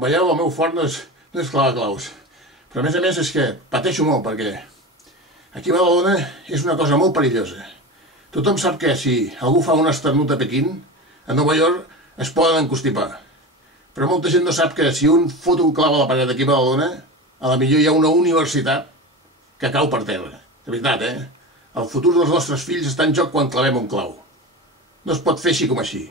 Com veieu, el meu fort no és clavar claus. Però a més és que pateixo molt perquè aquí a Badalona és una cosa molt perillosa. Tothom sap que si algú fa un esternut a Pequín, a Nova York es poden encostipar. Però molta gent no sap que si un fot un clau a la paret aquí a Badalona, a la millor hi ha una universitat que cau per terra. De veritat, El futur dels nostres fills està en joc quan clavem un clau. No es pot fer així com així.